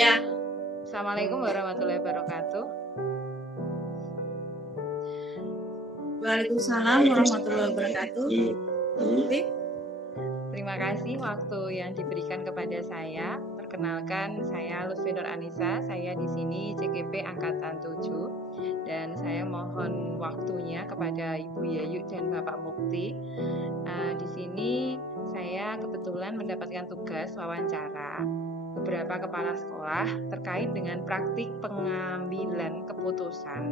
Ya, Assalamualaikum warahmatullahi wabarakatuh. Waalaikumsalam warahmatullahi wabarakatuh. Baik. Terima kasih waktu yang diberikan kepada saya. Perkenalkan, saya Lutfi Nur Anissa. Saya di sini CGP Angkatan 7 dan saya mohon waktunya kepada Ibu Yayu dan Bapak Mukti. Di sini saya kebetulan mendapatkan tugas wawancara beberapa kepala sekolah terkait dengan praktik pengambilan keputusan.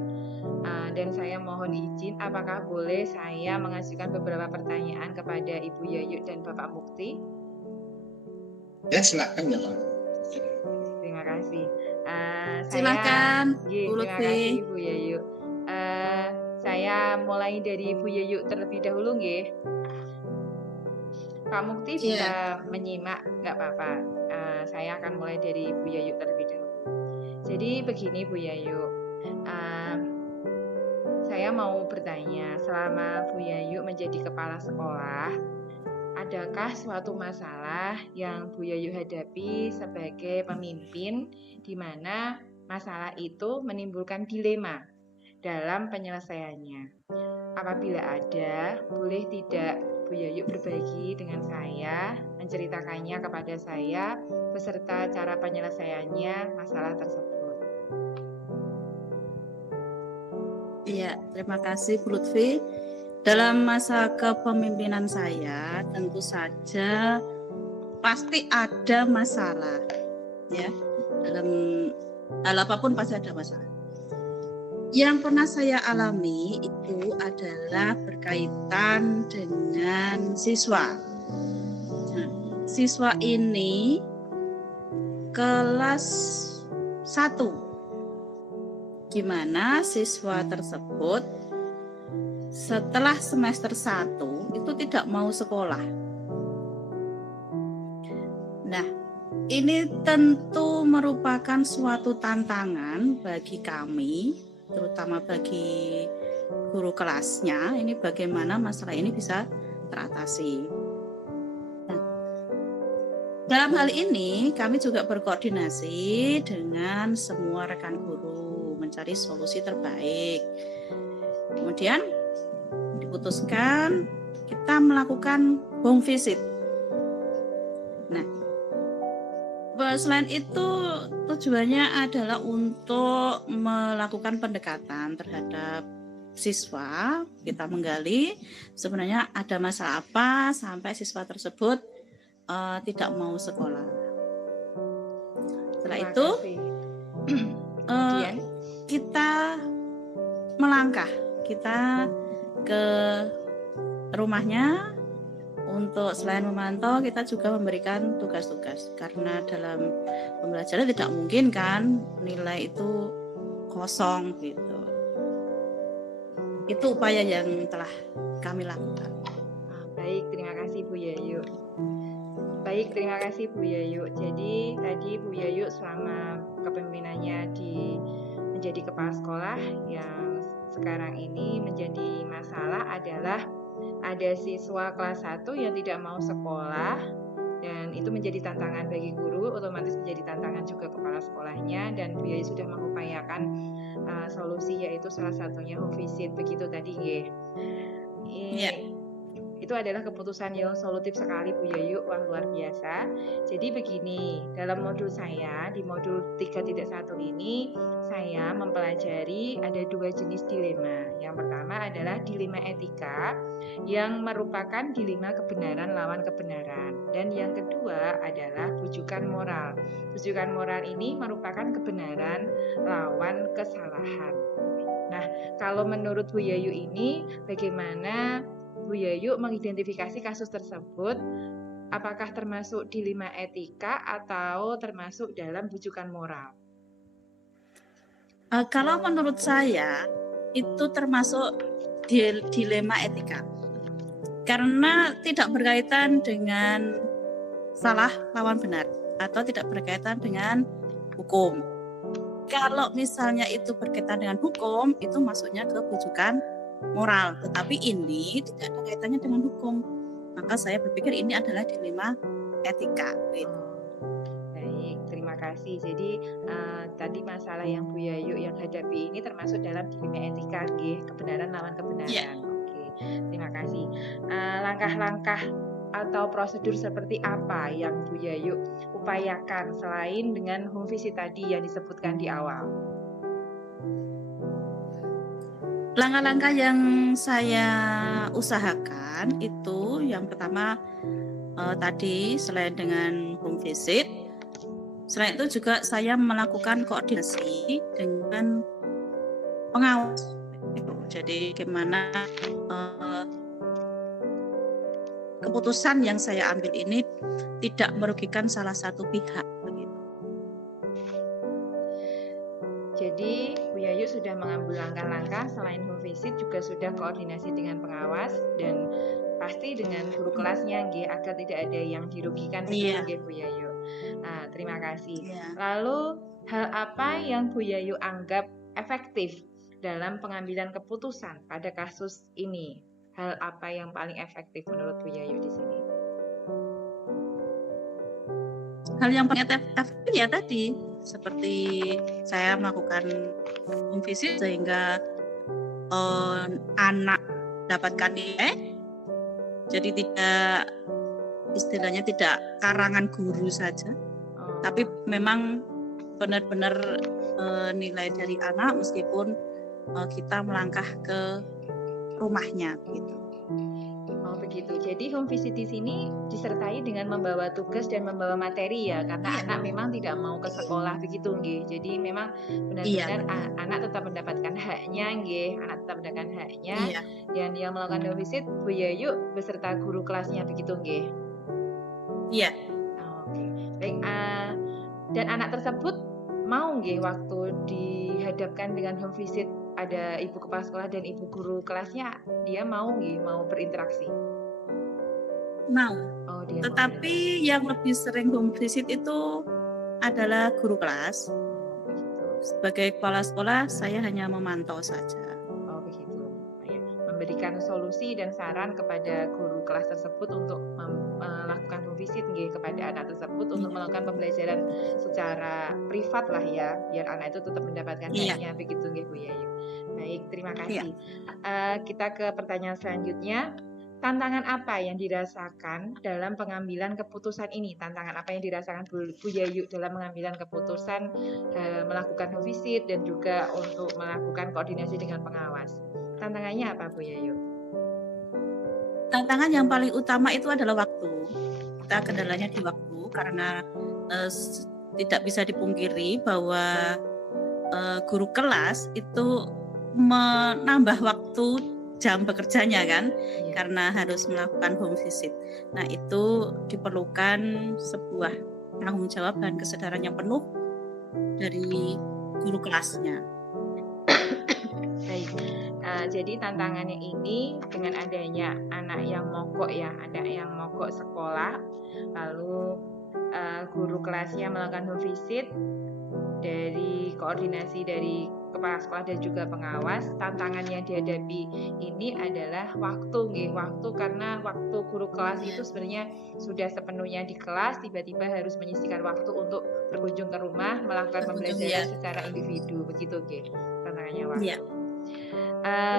Dan saya mohon izin, apakah boleh saya mengajukan beberapa pertanyaan kepada Ibu Yayu dan Bapak Mukti? Ya, silakan ya, Pak. Terima kasih. Silakan, Bu Terima Lutfi. kasih Bu Yayu. Saya mulai dari Bu Yayu terlebih dahulu, nggih. Pak Mukti bisa menyimak, nggak apa-apa. Saya akan mulai dari Bu Yayu terlebih dahulu. Jadi begini Bu Yayu, saya mau bertanya, selama Bu Yayu menjadi kepala sekolah, adakah suatu masalah yang Bu Yayu hadapi sebagai pemimpin di mana masalah itu menimbulkan dilema dalam penyelesaiannya? Apabila ada, boleh tidak Bu Yayu berbagi dengan saya, menceritakannya kepada saya beserta cara penyelesaiannya masalah tersebut. Iya, terima kasih Bu Lutfi. Dalam masa kepemimpinan saya, tentu saja pasti ada masalah. Ya, dalam hal apapun pasti ada masalah. Yang pernah saya alami itu adalah berkaitan dengan siswa. Nah, siswa ini kelas 1. Gimana siswa tersebut setelah semester 1 itu tidak mau sekolah. Nah, ini tentu merupakan suatu tantangan bagi kami, terutama bagi guru kelasnya. Ini bagaimana masalah ini bisa teratasi. Nah, dalam hal ini kami juga berkoordinasi dengan semua rekan guru mencari solusi terbaik. Kemudian diputuskan kita melakukan home visit. Nah, selain itu tujuannya adalah untuk melakukan pendekatan terhadap siswa. Kita menggali sebenarnya ada masalah apa sampai siswa tersebut tidak mau sekolah. Setelah itu kita melangkah, kita ke rumahnya untuk selain memantau, kita juga memberikan tugas-tugas karena dalam pembelajaran tidak mungkin kan nilai itu kosong gitu. Itu upaya yang telah kami lakukan. Baik, terima kasih Bu Yayu. Baik, terima kasih Bu Yayu. Jadi tadi Bu Yayu selama kepemimpinannya menjadi kepala sekolah yang sekarang ini menjadi masalah adalah ada siswa kelas 1 yang tidak mau sekolah dan itu menjadi tantangan bagi guru, otomatis menjadi tantangan juga kepala sekolahnya, dan Bu Yayu sudah mengupayakan solusi yaitu salah satunya home visit, begitu tadi nggih. Iya. Itu adalah keputusan yang solutif sekali Bu Yayu, wah luar biasa. Jadi begini, dalam modul saya, di modul 3.1 ini, saya mempelajari ada 2 jenis dilema. Yang pertama adalah dilema etika, yang merupakan dilema kebenaran lawan kebenaran. Dan yang kedua adalah bujukan moral. Bujukan moral ini merupakan kebenaran lawan kesalahan. Nah, kalau menurut Bu Yayu ini, bagaimana Bu Yayu mengidentifikasi kasus tersebut, apakah termasuk dilema etika atau termasuk dalam bujukan moral? Kalau menurut saya itu termasuk dilema etika karena tidak berkaitan dengan salah lawan benar atau tidak berkaitan dengan hukum. Kalau misalnya itu berkaitan dengan hukum, itu masuknya ke bujukan moral, tetapi ini tidak ada kaitannya dengan hukum, maka saya berpikir ini adalah dilema etika. Baik, terima kasih. Jadi tadi masalah yang Bu Yayu yang hadapi ini termasuk dalam dilema etika, nggih, kebenaran lawan Iya. kebenaran. Oke, terima kasih. Langkah-langkah atau prosedur seperti apa yang Bu Yayu upayakan selain dengan home visit tadi yang disebutkan di awal? Langkah-langkah yang saya usahakan itu yang pertama tadi selain dengan home visit, selain itu juga saya melakukan koordinasi dengan pengawas. Jadi gimana keputusan yang saya ambil ini tidak merugikan salah satu pihak. Jadi Bu Yayu sudah mengambil langkah-langkah selain home visit juga sudah koordinasi dengan pengawas dan pasti dengan guru kelasnya nggih agar tidak ada yang dirugikan begitu nggih Bu Yayu. Nah, terima kasih. Lalu hal apa yang Bu Yayu anggap efektif dalam pengambilan keputusan pada kasus ini? Hal apa yang paling efektif menurut Bu Yayu di sini? Hal yang paling efektif ya tadi seperti saya melakukan home visit sehingga anak dapatkan nilai, jadi tidak istilahnya tidak karangan guru saja, tapi memang benar-benar nilai dari anak meskipun kita melangkah ke rumahnya gitu. Oh begitu. Jadi home visit di sini disertai dengan membawa tugas dan membawa materi ya, karena anak memang tidak mau ke sekolah begitu nggih. Jadi memang benar-benar anak tetap mendapatkan haknya nggih, anak tetap mendapatkan haknya. Dan yang melakukan home visit Bu Yayu beserta guru kelasnya begitu nggih. Iya. Oke. Baik. Dan anak tersebut mau nggih waktu dihadapkan dengan home visit ada ibu kepala sekolah dan ibu guru kelasnya, dia mau nggih, mau berinteraksi? Mau. Oh, dia tetapi mau. Yang lebih sering home visit itu adalah guru kelas. Sebagai kepala sekolah, saya hanya memantau saja. Oh begitu. Memberikan solusi dan saran kepada guru kelas tersebut untuk melakukan home visit nggih kepada anak tersebut untuk melakukan pembelajaran secara privat lah ya, biar anak itu tetap mendapatkan haknya begitu nggih Bu Yayu. Baik, terima kasih. Kita ke pertanyaan selanjutnya. Tantangan apa yang dirasakan dalam pengambilan keputusan ini? Tantangan apa yang dirasakan Bu Yayu dalam pengambilan keputusan melakukan home visit dan juga untuk melakukan koordinasi dengan pengawas? Tantangannya apa Bu Yayu? Tantangan yang paling utama itu adalah waktu. Kita kendalanya di waktu karena tidak bisa dipungkiri bahwa guru kelas itu menambah waktu jam bekerjanya kan, karena harus melakukan home visit. Nah itu diperlukan sebuah tanggung jawab dan kesadaran yang penuh dari guru kelasnya. Baik. Jadi tantangannya ini dengan adanya anak yang mogok ya, anak yang mogok sekolah, lalu guru kelasnya melakukan home visit, dari koordinasi dari kepala sekolah dan juga pengawas. Tantangan yang dihadapi ini adalah waktu karena waktu guru kelas itu sebenarnya sudah sepenuhnya di kelas, tiba-tiba harus menyisihkan waktu untuk berkunjung ke rumah melakukan pembelajaran secara individu begitu nggih. Tantangannya waktu.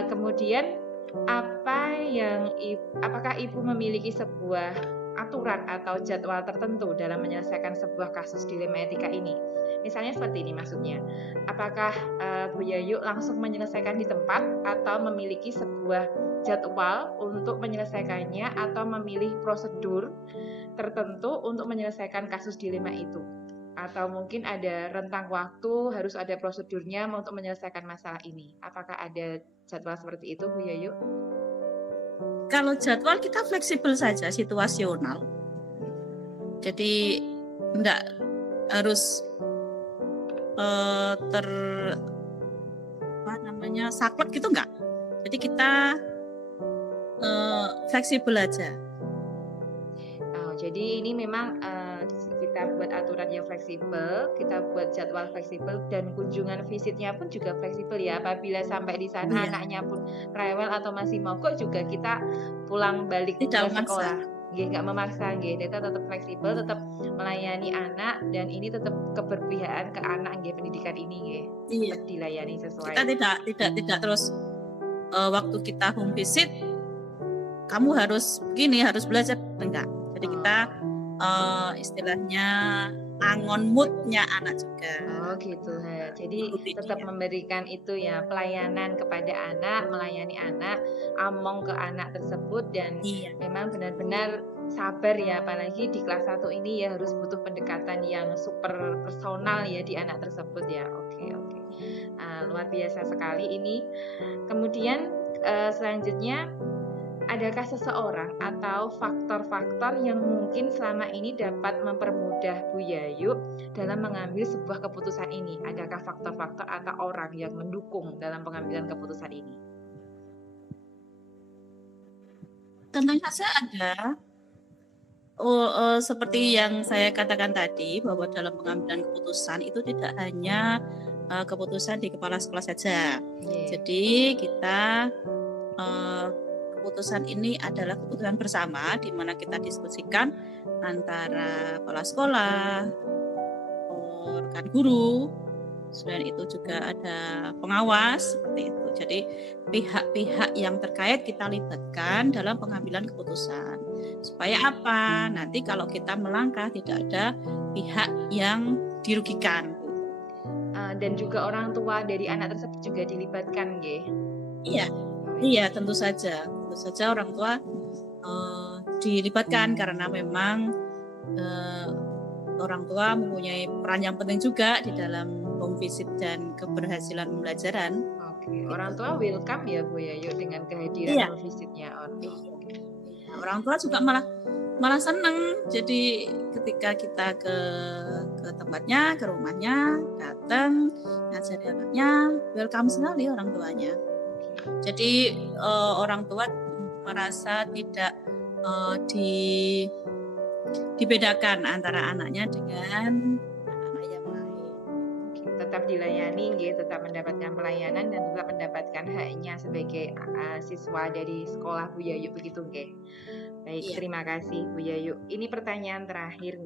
Kemudian apakah Ibu memiliki sebuah aturan atau jadwal tertentu dalam menyelesaikan sebuah kasus dilema etika ini? Misalnya seperti ini maksudnya, apakah Bu Yayu langsung menyelesaikan di tempat atau memiliki sebuah jadwal untuk menyelesaikannya atau memilih prosedur tertentu untuk menyelesaikan kasus dilema itu? Atau mungkin ada rentang waktu, harus ada prosedurnya untuk menyelesaikan masalah ini. Apakah ada jadwal seperti itu Bu Yayu? Kalau jadwal kita fleksibel saja, situasional. Jadi enggak harus saklek gitu enggak. Jadi kita fleksibel aja. Jadi ini memang kita buat aturan yang fleksibel, kita buat jadwal fleksibel dan kunjungan visitnya pun juga fleksibel ya. Apabila sampai di sana anaknya pun rewel atau masih mogok juga kita pulang balik ke sekolah. nggak memaksa, kita tetap fleksibel, tetap melayani anak, dan ini tetap keberpihakan ke anak pendidikan ini Iya. tetap dilayani sesuai. Kita tidak terus waktu kita home visit kamu harus begini, harus belajar, enggak. Jadi kita istilahnya angon moodnya anak juga. Gitu. Jadi Ikuti tetap dia. memberikan itu ya, pelayanan kepada anak, melayani anak, among ke anak tersebut, dan Iya. memang benar-benar sabar ya, apalagi di kelas 1 ini ya harus butuh pendekatan yang super personal ya di anak tersebut ya. Oke. Luar biasa sekali ini. Kemudian selanjutnya, adakah seseorang atau faktor-faktor yang mungkin selama ini dapat mempermudah Bu Yayu dalam mengambil sebuah keputusan ini? Adakah faktor-faktor atau orang yang mendukung dalam pengambilan keputusan ini? Tentu saja ada. Seperti yang saya katakan tadi, bahwa dalam pengambilan keputusan itu tidak hanya keputusan di kepala sekolah saja. Jadi kita keputusan ini adalah keputusan bersama di mana kita diskusikan antara kepala sekolah, rekan guru, selain itu juga ada pengawas seperti itu. Jadi pihak-pihak yang terkait kita libatkan dalam pengambilan keputusan. Supaya apa? Nanti kalau kita melangkah tidak ada pihak yang dirugikan. Dan juga orang tua dari anak tersebut juga dilibatkan, Iya, tentu saja orang tua dilibatkan karena memang orang tua mempunyai peran yang penting juga di dalam home visit dan keberhasilan pembelajaran. Orang tua welcome ya Bu Yayu dengan kehadiran home visitnya. Orang tua juga malah senang. Jadi ketika kita ke tempatnya, ke rumahnya, datang ngajari anaknya, welcome sekali orang tuanya. Jadi orang tua merasa tidak dibedakan antara anaknya dengan anak yang lain. Tetap dilayani, tetap mendapatkan pelayanan dan tetap mendapatkan haknya sebagai siswa dari sekolah Bu Yayu, begitu Baik, terima kasih Bu Yayu. Ini pertanyaan terakhir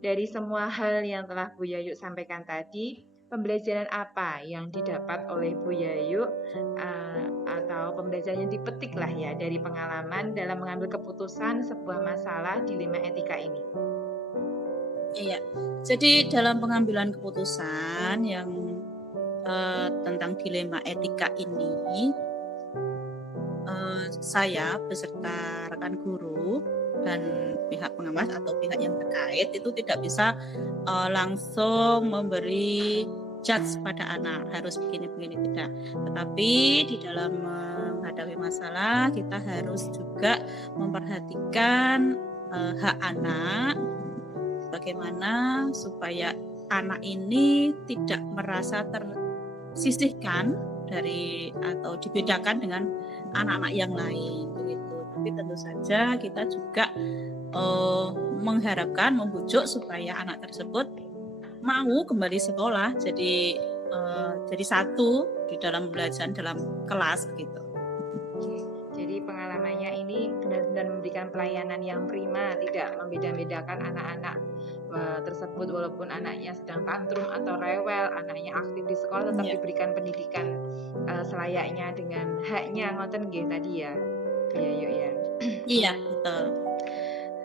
dari semua hal yang telah Bu Yayu sampaikan tadi, pembelajaran apa yang didapat oleh Bu Yayu atau pembelajaran yang dipetik lah ya dari pengalaman dalam mengambil keputusan sebuah masalah dilema etika ini? Iya, jadi dalam pengambilan keputusan yang tentang dilema etika ini, saya beserta rekan guru dan pihak pengawas atau pihak yang terkait itu tidak bisa langsung memberi judge pada anak harus begini tidak, tetapi di dalam menghadapi masalah kita harus juga memperhatikan hak anak, bagaimana supaya anak ini tidak merasa tersisihkan dari atau dibedakan dengan anak-anak yang lain begitu. Tapi tentu saja kita juga mengharapkan, membujuk supaya anak tersebut mau kembali sekolah, jadi satu di dalam belajar dalam kelas gitu. Jadi pengalamannya ini benar-benar memberikan pelayanan yang prima, tidak membeda-bedakan anak-anak tersebut walaupun anaknya sedang tantrum atau rewel, anaknya aktif di sekolah tetap diberikan pendidikan selayaknya dengan haknya, ngoten tadi ya Bu Yayu ya. Iya, betul.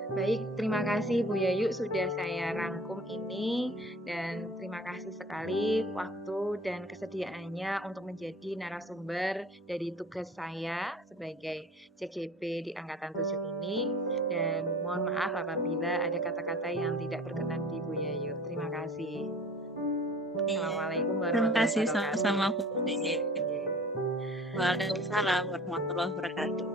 Baik, terima kasih Bu Yayu sudah saya rangkum ini, dan terima kasih sekali waktu dan kesediaannya untuk menjadi narasumber dari tugas saya sebagai CGP di Angkatan 7 ini, dan mohon maaf apabila ada kata-kata yang tidak berkenan di Bu Yayu. Terima kasih. Assalamualaikum warahmatullahi wabarakatuh. Terima kasih sama-sama Bu. Waalaikumsalam warahmatullahi wabarakatuh.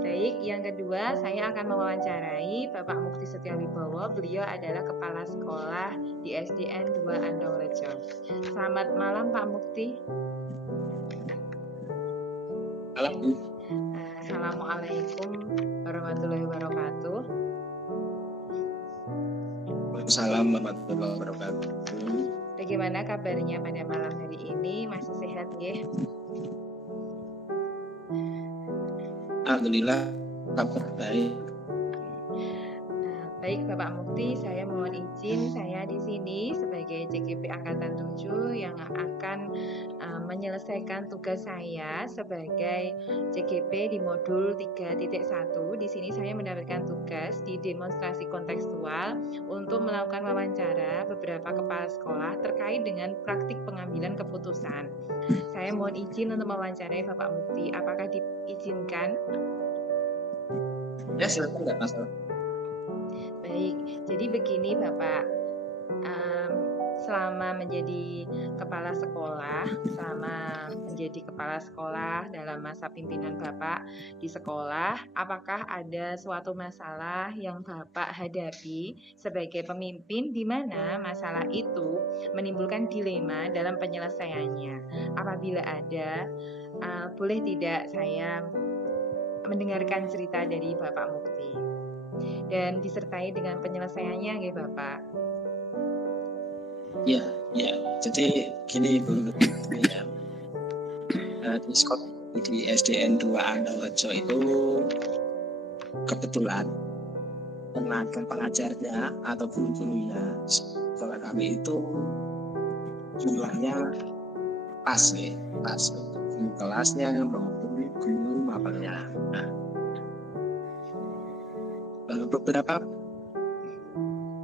Baik, yang kedua saya akan mewawancarai Bapak Mukti Setiawibowo. Beliau adalah Kepala Sekolah di SDN 2 Andongrejo. Selamat malam Pak Mukti. Malam Bu. Assalamualaikum warahmatullahi wabarakatuh. Waalaikumsalam warahmatullahi wabarakatuh. Bagaimana kabarnya pada malam hari ini? Masih sehat nggih? Alhamdulillah kabar baik. Baik Bapak Mukti, saya mohon izin saya di sini sebagai CGP Angkatan 7 yang akan menyelesaikan tugas saya sebagai CGP di modul 3.1. Di sini saya mendapatkan tugas di demonstrasi kontekstual untuk melakukan wawancara beberapa kepala sekolah terkait dengan praktik pengambilan keputusan. Saya mohon izin untuk mewawancarai Bapak Mukti. Apakah diizinkan? Ya silakan, nggak masalah. Baik, jadi begini Bapak, selama menjadi kepala sekolah dalam masa pimpinan Bapak di sekolah, apakah ada suatu masalah yang Bapak hadapi sebagai pemimpin di mana masalah itu menimbulkan dilema dalam penyelesaiannya? Apabila ada, boleh tidak saya mendengarkan cerita dari Bapak Mukti dan disertai dengan penyelesaiannya ya Bapak. Ya. Jadi gini Bu, ya. Di sekolah di SDN 2 Andorejo itu kebetulan tenaga pengajarnya atau guru-gurunya sekolah kami itu jumlahnya pas untuk kelasnya maupun guru mapelnya. Nah, beberapa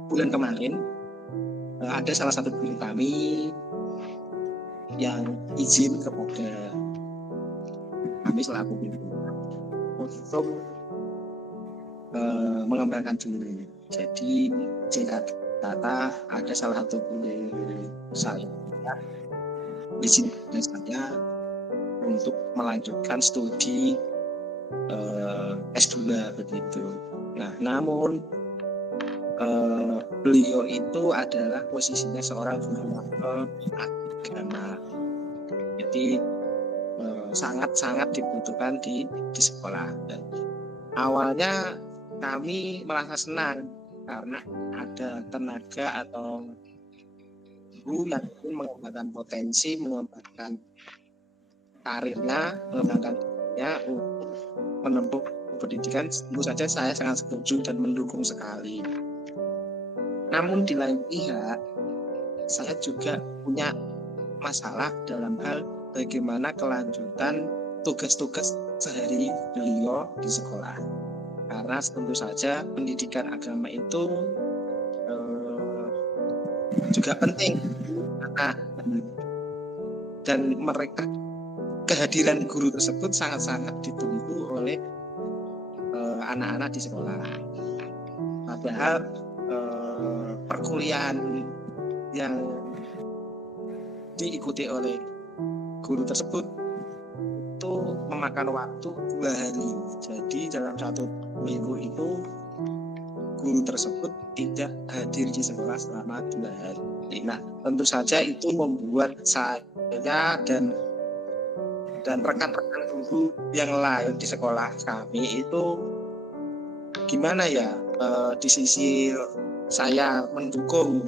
bulan kemarin ada salah satu guru kami yang izin kepada kami selaku guru untuk mengembangkan diri. Jadi singkat kata ada salah satu guru saya izin kepada saya untuk melanjutkan studi S2 begitu. Nah, namun beliau itu adalah posisinya seorang guru mapel agama, jadi sangat dibutuhkan di sekolah. Dan awalnya kami merasa senang karena ada tenaga atau guru yang ingin mengembangkan potensi, mengembangkan karirnya, mengembangkan dirinya untuk menempuh pendidikan. Tentu saja saya sangat setuju dan mendukung sekali. Namun di lain pihak, saya juga punya masalah dalam hal bagaimana kelanjutan tugas-tugas sehari beliau di sekolah. Karena tentu saja pendidikan agama itu juga penting. Dan mereka, kehadiran guru tersebut sangat-sangat ditunggu oleh anak-anak di sekolah. Padahal perkuliahan yang diikuti oleh guru tersebut itu memakan waktu 2 hari. Jadi dalam 1 minggu itu guru tersebut tidak hadir di sekolah selama 2 hari. Nah, tentu saja itu membuat saya dan rekan-rekan guru yang lain di sekolah kami itu gimana ya, di sisi saya mendukung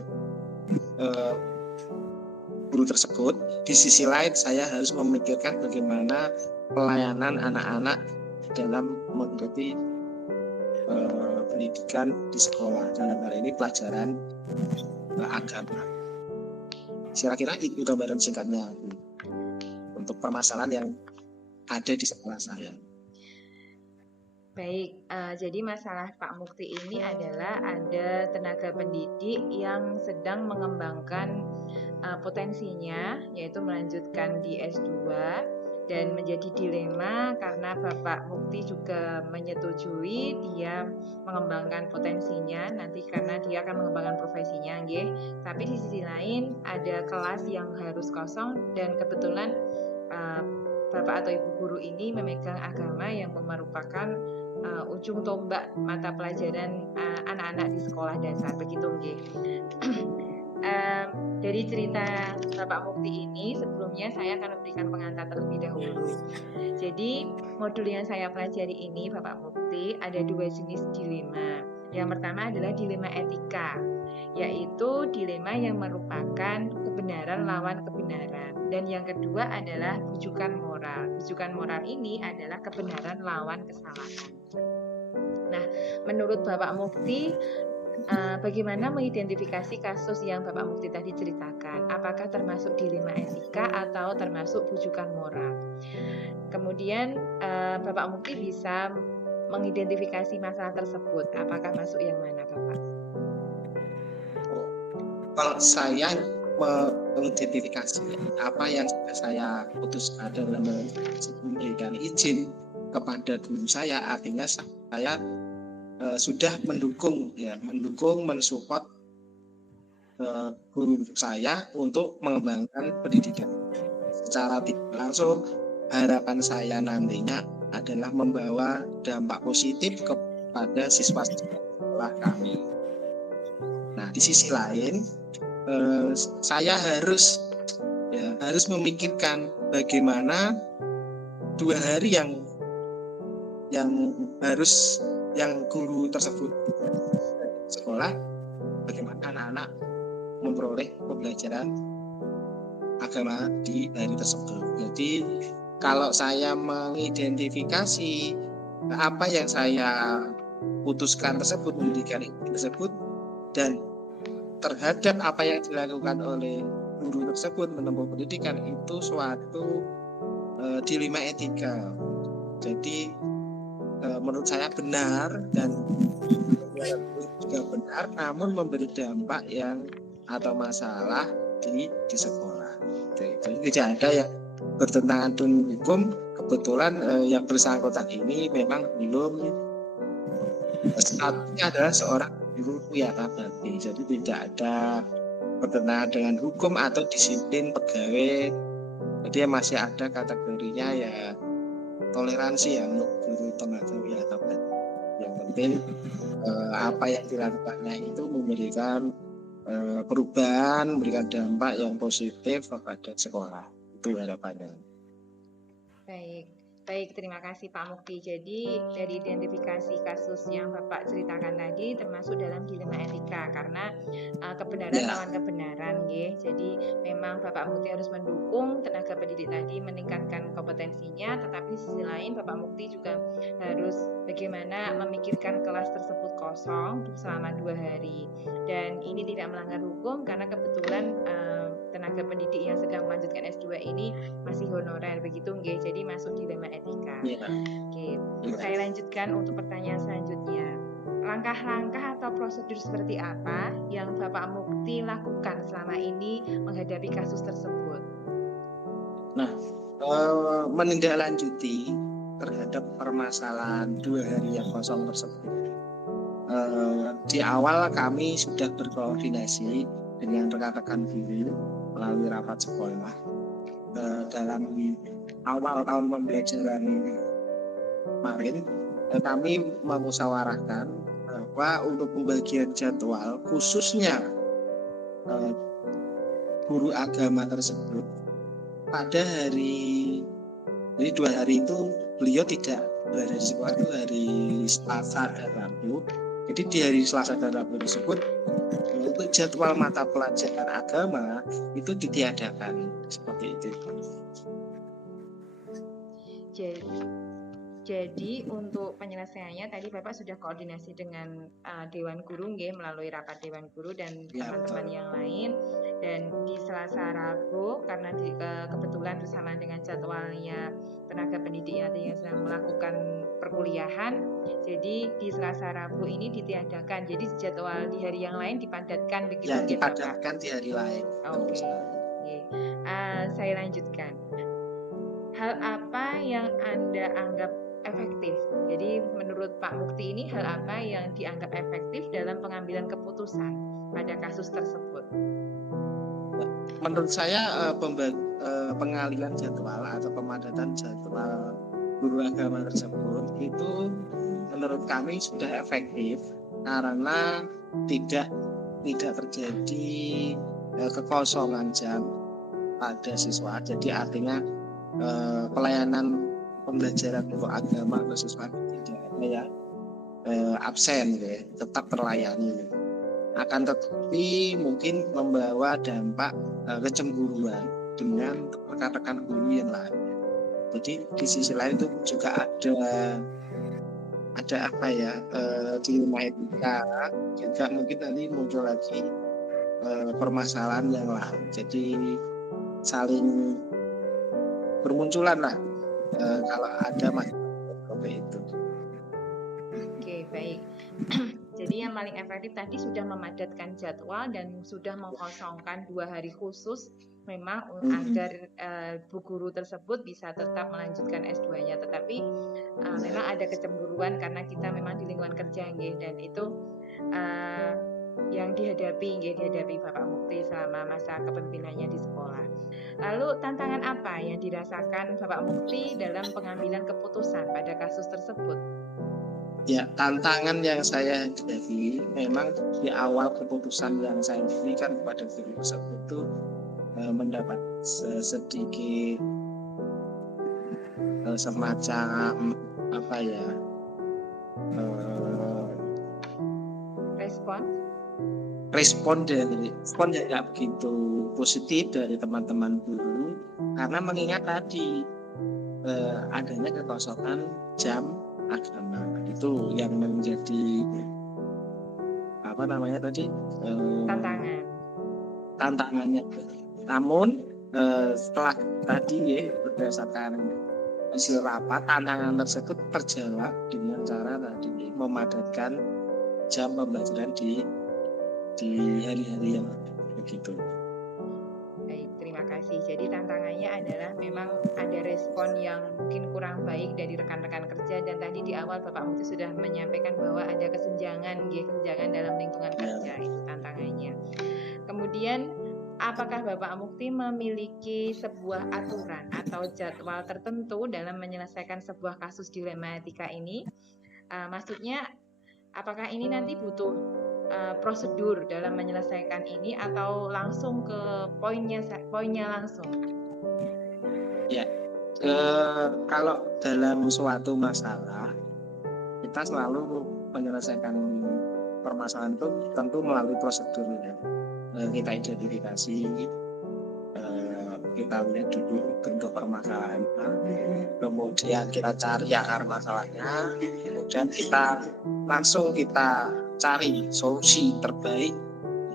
guru tersebut, di sisi lain saya harus memikirkan bagaimana pelayanan anak-anak dalam mengikuti pendidikan di sekolah, dalam hal ini pelajaran agama. Kira-kira itu gambaran singkatnya untuk permasalahan yang ada di sekolah saya. Baik, jadi masalah Pak Mukti ini adalah ada tenaga pendidik yang sedang mengembangkan potensinya, yaitu melanjutkan di S2, dan menjadi dilema karena Bapak Mukti juga menyetujui dia mengembangkan potensinya nanti karena dia akan mengembangkan profesinya, nggih. Tapi di sisi lain ada kelas yang harus kosong dan kebetulan Bapak atau Ibu guru ini memegang agama yang merupakan ujung tombak mata pelajaran anak-anak di sekolah dasar, begitu nggih. Dari cerita Bapak Mukti ini, sebelumnya saya akan memberikan pengantar terlebih dahulu. Jadi modul yang saya pelajari ini Bapak Mukti ada 2 jenis dilema. Yang pertama adalah dilema etika, yaitu dilema yang merupakan kebenaran lawan kebenaran. Dan yang kedua adalah bujukan moral. Bujukan moral ini adalah kebenaran lawan kesalahan. Nah, menurut Bapak Mukti, bagaimana mengidentifikasi kasus yang Bapak Mukti tadi ceritakan? Apakah termasuk dilema etika atau termasuk bujukan moral? Kemudian Bapak Mukti bisa mengidentifikasi masalah tersebut. Apakah masuk yang mana, Bapak? Kalau saya mengidentifikasi apa yang sudah saya putuskan dalam memberikan izin kepada guru saya, artinya saya sudah mendukung mensupport guru saya untuk mengembangkan pendidikan secara tidak langsung. Harapan saya nantinya adalah membawa dampak positif kepada siswa-siswa sekolah kami. Nah, di sisi lain saya harus memikirkan bagaimana 2 hari yang guru tersebut sekolah, bagaimana anak-anak memperoleh pembelajaran agama di hari tersebut. Jadi kalau saya mengidentifikasi apa yang saya putuskan tersebut, pendidikan tersebut, dan terhadap apa yang dilakukan oleh guru tersebut menempuh pendidikan, itu suatu dilema etika. Jadi menurut saya benar dan juga benar, namun memberi dampak yang atau masalah di sekolah. Jadi tidak ada yang bertentangan dengan hukum. Kebetulan yang bersangkutan ini memang belum statusnya adalah seorang guru yata bakti, jadi tidak ada bertentangan dengan hukum atau disiplin pegawai. Jadi masih ada kategorinya ya toleransi yang untuk guru tenaga yata bakti. Yang penting apa yang dilakukannya itu memberikan perubahan, memberikan dampak yang positif kepada sekolah. Itu harapannya. Baik, terima kasih Pak Mukti. Jadi dari identifikasi kasus yang Bapak ceritakan tadi termasuk dalam dilema etika karena kebenaran lawan kebenaran, ya. Jadi memang Bapak Mukti harus mendukung tenaga pendidik tadi meningkatkan kompetensinya, tetapi di sisi lain Bapak Mukti juga harus bagaimana memikirkan kelas tersebut kosong selama 2 hari. Dan ini tidak melanggar hukum karena kebetulan tenaga pendidik yang sedang melanjutkan S2 ini masih honorer, begitu nggih. Jadi masuk dilema etika. Oke. Saya lanjutkan untuk pertanyaan selanjutnya. Langkah-langkah atau prosedur seperti apa yang Bapak Mukti lakukan selama ini menghadapi kasus tersebut? Nah, menindaklanjuti terhadap permasalahan 2 hari yang kosong tersebut. Di awal kami sudah berkoordinasi dengan rekan-rekan guru melalui rapat sekolah. Dalam awal tahun pembelajaran kemarin, kami memusyawarahkan bahwa untuk pembagian jadwal khususnya guru agama tersebut pada hari 2 hari itu beliau tidak berada di sekolah, itu hari Selasa dan Rabu. Jadi di hari Selasa dan Rabu tersebut untuk jadwal mata pelajaran agama itu ditiadakan seperti itu. Jadi untuk penyelesaiannya tadi Bapak sudah koordinasi dengan Dewan Guru nggih, melalui rapat Dewan Guru dan teman-teman yang lain, dan di Selasa Rabu karena kebetulan bersamaan dengan jadwalnya tenaga pendidik yang sedang melakukan perkuliahan, jadi di Selasa Rabu ini ditiadakan. Jadi jadwal di hari yang lain dipadatkan begitu ya, nggih, dipadatkan di hari lain. Oke. Saya lanjutkan. Hal apa yang Anda anggap efektif? Jadi menurut Pak Mukti ini hal apa yang dianggap efektif dalam pengambilan keputusan pada kasus tersebut? Menurut saya pengalihan jadwal atau pemadatan jadwal guru agama tersebut itu menurut kami sudah efektif karena tidak terjadi kekosongan jam pada siswa. Jadi artinya pelayanan pembelajaran untuk agama khusus tidak ada yang absen, ya, tetap terlayani. Akan tetapi mungkin membawa dampak kecemburuan dengan rekan-rekan guru yang lain. Jadi di sisi lain itu juga ada ada apa ya, dilema etika, juga mungkin nanti muncul lagi permasalahan yang lain. Jadi saling bermunculan lah kalau ada masalah seperti itu. Oke, baik. Jadi yang paling efektif tadi sudah memadatkan jadwal dan sudah mengosongkan 2 hari khusus memang agar bu guru tersebut bisa tetap melanjutkan S2-nya. Tetapi memang ada kecemburuan karena kita memang di lingkungan kerja nggih, dan itu yang dihadapi Bapak Mukti selama masa kepemimpinannya di sekolah. Lalu tantangan apa yang dirasakan Bapak Mukti dalam pengambilan keputusan pada kasus tersebut? Ya, tantangan yang saya hadapi memang di awal keputusan yang saya berikan kepada guru tersebut itu mendapat sedikit semacam apa ya, respon yang nggak begitu positif dari teman-teman guru, karena mengingat tadi adanya kekosongan jam agama, itu yang menjadi apa namanya tadi, tantangannya. Namun setelah tadi ya, berdasarkan hasil rapat, tantangan tersebut terjawab dengan cara tadi memadatkan jam pembelajaran di hari-hari yang begitu. Baik, terima kasih. Jadi tantangannya adalah memang ada respon yang mungkin kurang baik dari rekan-rekan kerja, dan tadi di awal Bapak Mukti sudah menyampaikan bahwa ada kesenjangan dalam lingkungan kerja, itu tantangannya. Kemudian apakah Bapak Mukti memiliki sebuah aturan atau jadwal tertentu dalam menyelesaikan sebuah kasus dilema etika ini? Maksudnya apakah ini nanti butuh prosedur dalam menyelesaikan ini atau langsung ke poinnya langsung? Ya, kalau dalam suatu masalah kita selalu menyelesaikan permasalahan itu tentu melalui prosedurnya. Kita identifikasi, kita lihat dulu bentuk permasalahan, kemudian kita cari akar masalahnya, kemudian kita cari solusi terbaik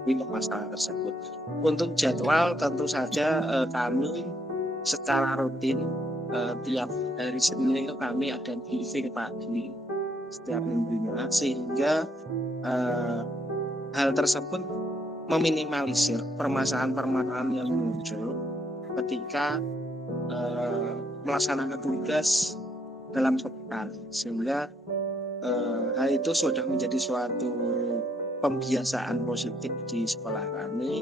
dari permasalahan tersebut. Untuk jadwal tentu saja kami secara rutin tiap hari Senin itu kami ada briefing pagi setiap minggunya, sehingga hal tersebut meminimalisir permasalahan-permasalahan yang muncul ketika melaksanakan tugas dalam sepekan, sehingga hal itu sudah menjadi suatu pembiasaan positif di sekolah kami.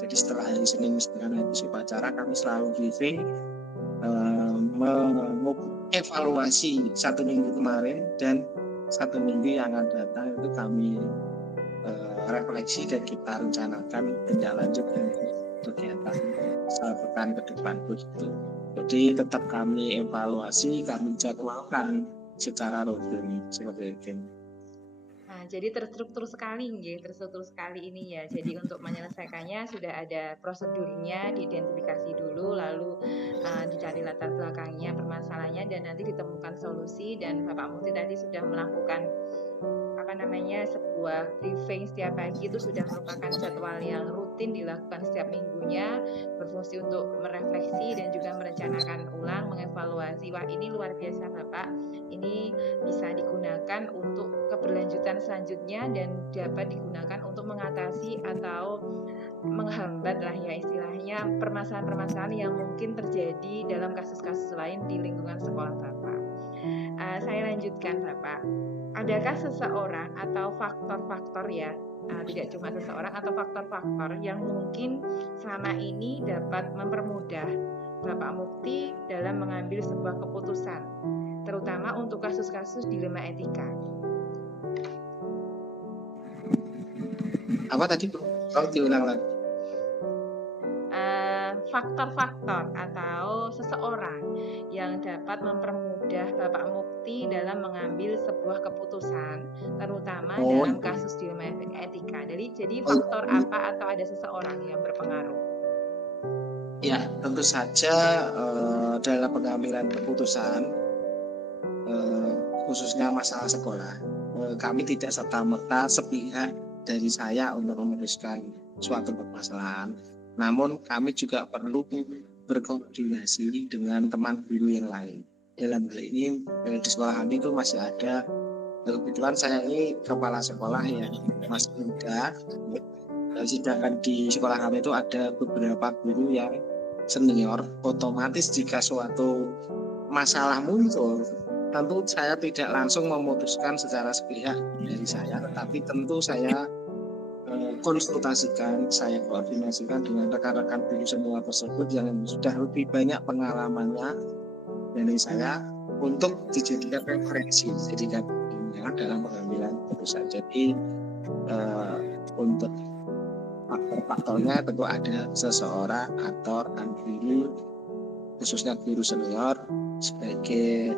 Jadi setelah hari Senin dengan habis upacara kami selalu briefing, mengevaluasi 1 minggu kemarin dan 1 minggu yang akan datang, itu kami refleksi dan kita rencanakan tindak lanjut kegiatan sepekan ke depan begitu. Jadi tetap kami evaluasi, kami jadwalkan secara rutin seperti itu. Nah, jadi terstruktur sekali ini ya. Jadi untuk menyelesaikannya sudah ada prosedurnya, diidentifikasi dulu, lalu dicari latar belakangnya, permasalahannya, dan nanti ditemukan solusi. Dan Bapak Mukti tadi sudah melakukan sebuah briefing setiap pagi, itu sudah merupakan jadwal yang rutin dilakukan setiap minggunya, berfungsi untuk merefleksi dan juga merencanakan ulang, mengevaluasi. Wah, ini luar biasa Bapak, ini bisa digunakan untuk keberlanjutan selanjutnya dan dapat digunakan untuk mengatasi atau menghambat lah ya istilahnya permasalahan-permasalahan yang mungkin terjadi dalam kasus-kasus lain di lingkungan sekolah Bapak. Saya lanjutkan Bapak. Adakah seseorang atau faktor-faktor ya, tidak cuma seseorang atau faktor-faktor yang mungkin selama ini dapat mempermudah Bapak Mukti dalam mengambil sebuah keputusan, terutama untuk kasus-kasus dilema etika? Apa tadi? Kalau diulang lagi. Faktor-faktor atau seseorang yang dapat mempermudah Bapak Mukti dalam mengambil sebuah keputusan, terutama dalam kasus dilema etika. Jadi faktor apa atau ada seseorang yang berpengaruh? Ya, tentu saja dalam pengambilan keputusan khususnya masalah sekolah, kami tidak serta-merta sepihak dari saya untuk memutuskan suatu permasalahan. Namun kami juga perlu berkoordinasi dengan teman guru yang lain. Dalam hal ini di sekolah kami itu masih ada, kebetulan saya ini kepala sekolah yang masih muda, sedangkan di sekolah kami itu ada beberapa guru yang senior. Otomatis jika suatu masalah muncul, tentu saya tidak langsung memutuskan secara sepihak dari saya, tetapi tentu saya konsultasikan, saya koordinasikan dengan rekan-rekan guru semua tersebut yang sudah lebih banyak pengalamannya dari saya untuk dijadikan referensi, dijadikan dalam pengambilan keputusan. Jadi untuk faktor-faktornya tentu ada seseorang atau guru, khususnya guru senior, sebagai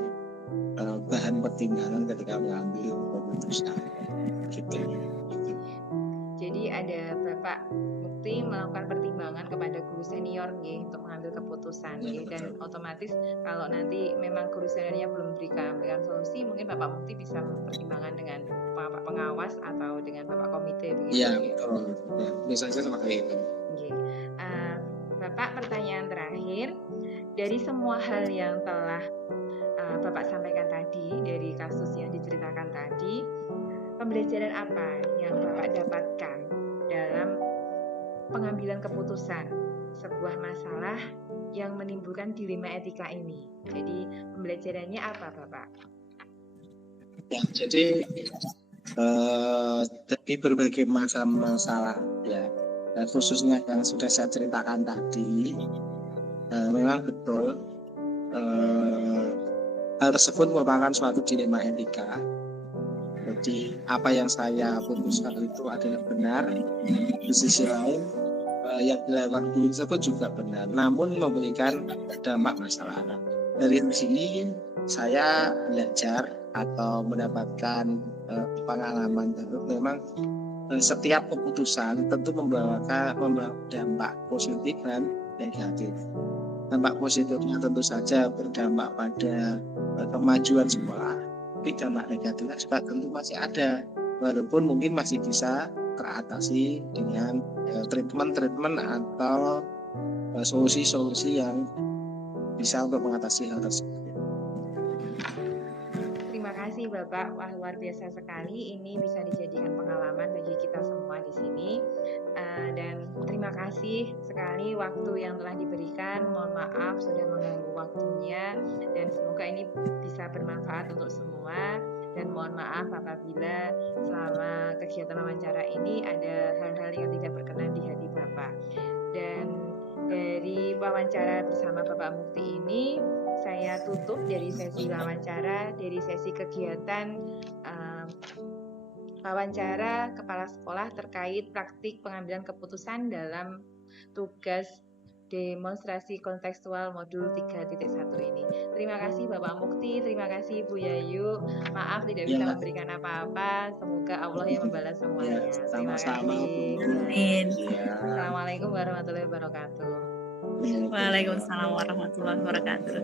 bahan pertimbangan ketika mengambil keputusan. Gitu. Jadi ada Bapak Mukti melakukan pertimbangan kepada guru senior nih untuk mengambil keputusan nih, dan otomatis kalau nanti memang guru seniornya belum memberikan solusi, mungkin Bapak Mukti bisa mempertimbangkan dengan Bapak pengawas atau dengan Bapak komite begitu. Iya, betul. Ya, misalnya seperti itu. Bapak, pertanyaan terakhir, dari semua hal yang telah Bapak sampaikan tadi, dari kasus yang diceritakan tadi, pembelajaran apa yang Bapak dapatkan dalam pengambilan keputusan sebuah masalah yang menimbulkan dilema etika ini? Jadi pembelajarannya apa, Bapak? Ya, jadi dari berbagai masalah ya, khususnya yang sudah saya ceritakan tadi, memang betul hal tersebut merupakan suatu dilema etika. Jadi apa yang saya putuskan itu adalah benar, di sisi lain yang dilakukan guru tersebut juga benar, namun memberikan dampak masalah. Dari sini saya belajar atau mendapatkan pengalaman baru. Memang setiap keputusan tentu membawa dampak positif dan negatif. Dampak positifnya tentu saja berdampak pada kemajuan sekolah, tapi dampak negatifnya juga tentu masih ada, walaupun mungkin masih bisa teratasi dengan treatment atau solusi-solusi yang bisa untuk mengatasi hal tersebut. Terima kasih Bapak, wah luar biasa sekali. Ini bisa dijadikan pengalaman bagi kita semua di sini. Dan terima kasih sekali waktu yang telah diberikan. Mohon maaf sudah mengganggu waktunya, dan semoga ini bisa bermanfaat untuk semua. Dan mohon maaf apabila selama kegiatan wawancara ini ada hal-hal yang tidak berkenan di hati Bapak. Dan dari wawancara bersama Bapak Mukti ini, saya tutup dari sesi wawancara, dari sesi kegiatan wawancara kepala sekolah terkait praktik pengambilan keputusan dalam tugas demonstrasi kontekstual modul 3.1 ini. Terima kasih Bapak Mukti, terima kasih Bu Yayu. Maaf tidak bisa memberikan apa-apa. Semoga Allah yang membalas semuanya. Terima kasih. Amin. Assalamualaikum warahmatullahi wabarakatuh. Waalaikumsalam warahmatullahi wabarakatuh.